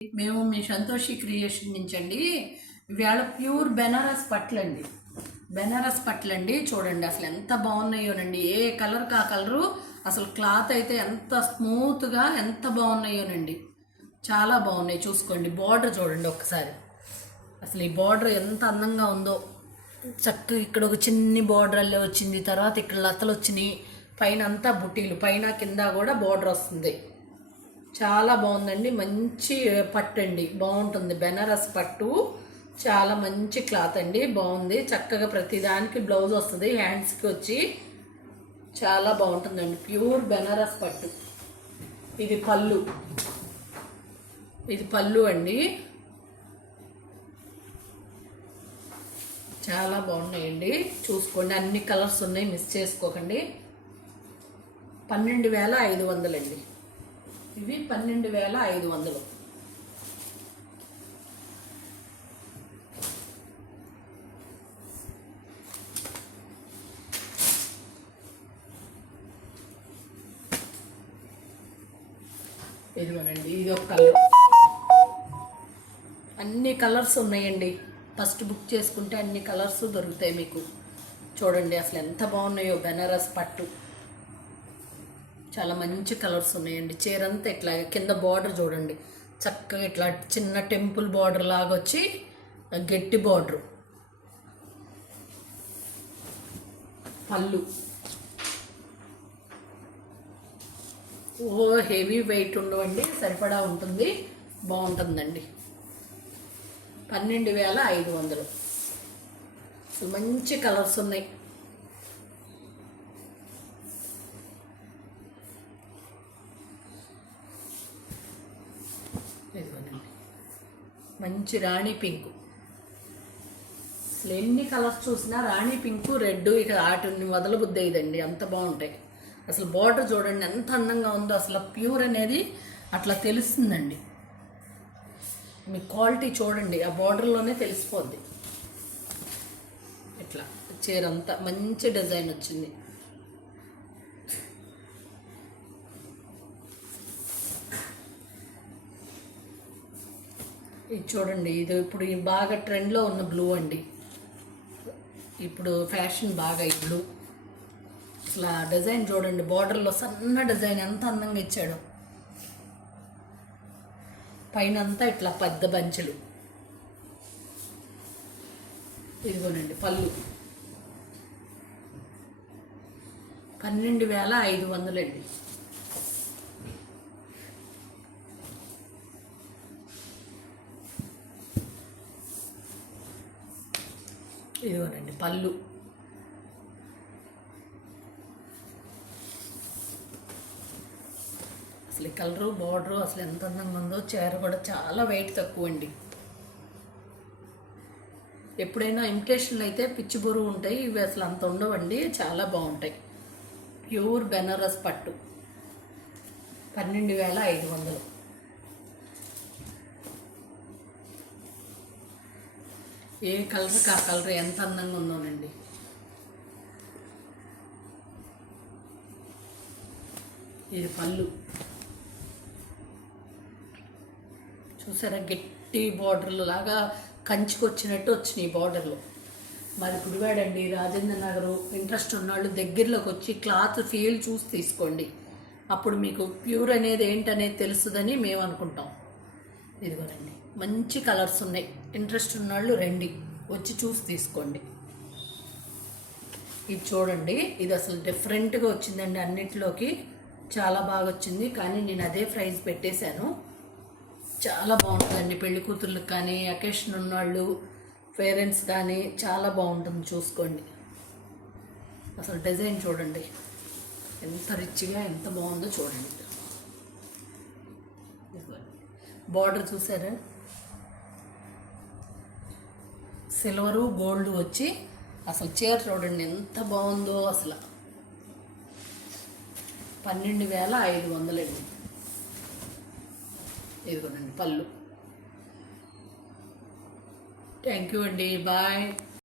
మేము మీ సంతోషి క్రియేషన్ నుంచి అండి. ఇవాళ ప్యూర్ బెనారస్ పట్లండి. బెనారస్ పట్లండి. చూడండి అసలు ఎంత బాగున్నాయోనండి. ఏ కలర్ కా కలరు. అసలు క్లాత్ అయితే ఎంత స్మూత్గా ఎంత బాగున్నాయోనండి. చాలా బాగున్నాయి. చూసుకోండి బార్డర్ చూడండి ఒక్కసారి. అసలు ఈ బార్డర్ ఎంత అందంగా ఉందో. చక్కగా ఇక్కడ ఒక చిన్ని బార్డర్ అల్లే వచ్చింది. తర్వాత ఇక్కడ లతలు వచ్చినాయి. పైన అంతా బుట్టీలు, పైన కింద కూడా బార్డర్ వస్తుంది. చాలా బాగుందండి. మంచి పట్టు అండి. బాగుంటుంది. బెనారస్ పట్టు చాలా మంచి క్లాత్ అండి. బాగుంది. చక్కగా ప్రతిదానికి బ్లౌజ్ వస్తుంది. హ్యాండ్స్కి వచ్చి చాలా బాగుంటుందండి. ప్యూర్ బెనారస్ పట్టు. ఇది పళ్ళు. ఇది పళ్ళు అండి. చాలా బాగున్నాయండి. చూసుకోండి అన్ని కలర్స్ ఉన్నాయి. మిస్ చేసుకోకండి. 12,500 అండి. ఇవి 12,500. ఇదిగోనండి ఇది ఒక కలర్. అన్ని కలర్స్ ఉన్నాయండి. ఫస్ట్ బుక్ చేసుకుంటే అన్ని కలర్స్ దొరుకుతాయి మీకు. చూడండి అసలు ఎంత బాగున్నాయో బెనారస్ పట్టు. చాలా మంచి కలర్స్ ఉన్నాయండి. చీర అంతా ఇట్లా కింద బార్డర్ చూడండి. చక్కగా ఇట్లా చిన్న టెంపుల్ బార్డర్ లాగా వచ్చి గట్టి బార్డర్. పళ్ళు హెవీ వెయిట్ ఉండవండి. సరిపడా ఉంటుంది. బాగుంటుందండి. 12,500. మంచి కలర్స్ ఉన్నాయి. మంచి రాణి పింక్. అసలు ఎన్ని కలర్స్ చూసినా రాణి పింక్, రెడ్ ఇక వాటిని వదలబుద్ధి అయ్యిందండి. అంత బాగుంటాయి. అసలు బార్డర్ చూడండి ఎంత అందంగా ఉందో. అసలు ప్యూర్ అనేది అట్లా తెలుస్తుందండి. మీ క్వాలిటీ చూడండి. ఆ బార్డర్లోనే తెలిసిపోద్ది. ఇట్లా చీర అంతా మంచి డిజైన్ వచ్చింది. ఇది చూడండి. ఇది ఇప్పుడు బాగా ట్రెండ్లో ఉన్న బ్లూ అండి. ఇప్పుడు ఫ్యాషన్ బాగా ఈ బ్లూ. ఇట్లా డిజైన్ చూడండి. బార్డర్లో సన్న డిజైన్ ఎంత అందంగా ఇచ్చాడు. పైన అంతా ఇట్లా పెద్ద బంచులు. ఇదిగోనండి పళ్ళు. 12,500 అండి. ఇదిగోనండి పళ్ళు. అసలు కలరు బార్డరు అసలు ఎంత అందంగా ఉందో. చీర కూడా చాలా వెయిట్ తక్కువ అండి. ఎప్పుడైనా ఇమిటేషన్లు అయితే పిచ్చి బరువు ఉంటాయి. ఇవి అసలు అంత ఉండవండి. చాలా బాగుంటాయి. ప్యూర్ బెనారస్ పట్టు. 12,500. ఏ కలర్ కా కలర్ ఎంత అందంగా ఉందోనండి. ఇది పళ్ళు. చూసారా గట్టి బార్డర్లు లాగా కంచుకొచ్చినట్టు వచ్చినాయి బార్డర్లు. మరి గుడివాడండి, రాజేంద్ర నగరు. ఇంట్రెస్ట్ ఉన్నవాళ్ళు దగ్గరలోకి వచ్చి క్లాత్ ఫీల్ చూసి తీసుకోండి. అప్పుడు మీకు ప్యూర్ అనేది ఏంటనేది తెలుస్తుందని మేము అనుకుంటాం. ఇదిగోనండి మంచి కలర్స్ ఉన్నాయి. ఇంట్రెస్ట్ ఉన్నవాళ్ళు రండి, వచ్చి చూసి తీసుకోండి. ఇది చూడండి. ఇది అసలు డిఫరెంట్గా వచ్చిందండి. అన్నిటిలోకి చాలా బాగా వచ్చింది. కానీ నేను అదే ప్రైస్ పెట్టేశాను. చాలా బాగుంటుందండి. పెళ్లి కూతుర్లకు కానీ, అకేషన్ ఉన్నవాళ్ళు, పేరెంట్స్ కానీ చాలా బాగుంటుంది. చూసుకోండి అసలు డిజైన్ చూడండి ఎంత రిచ్గా ఎంత బాగుందో చూడండి. బార్డర్ చూసారా. సిల్వరు గోల్డ్ వచ్చి అసలు చీర చూడండి ఎంత బాగుందో. అసలు 12,500 అండి. ఇదిగోనండి పళ్ళు. థ్యాంక్ యూ అండి. బాయ్.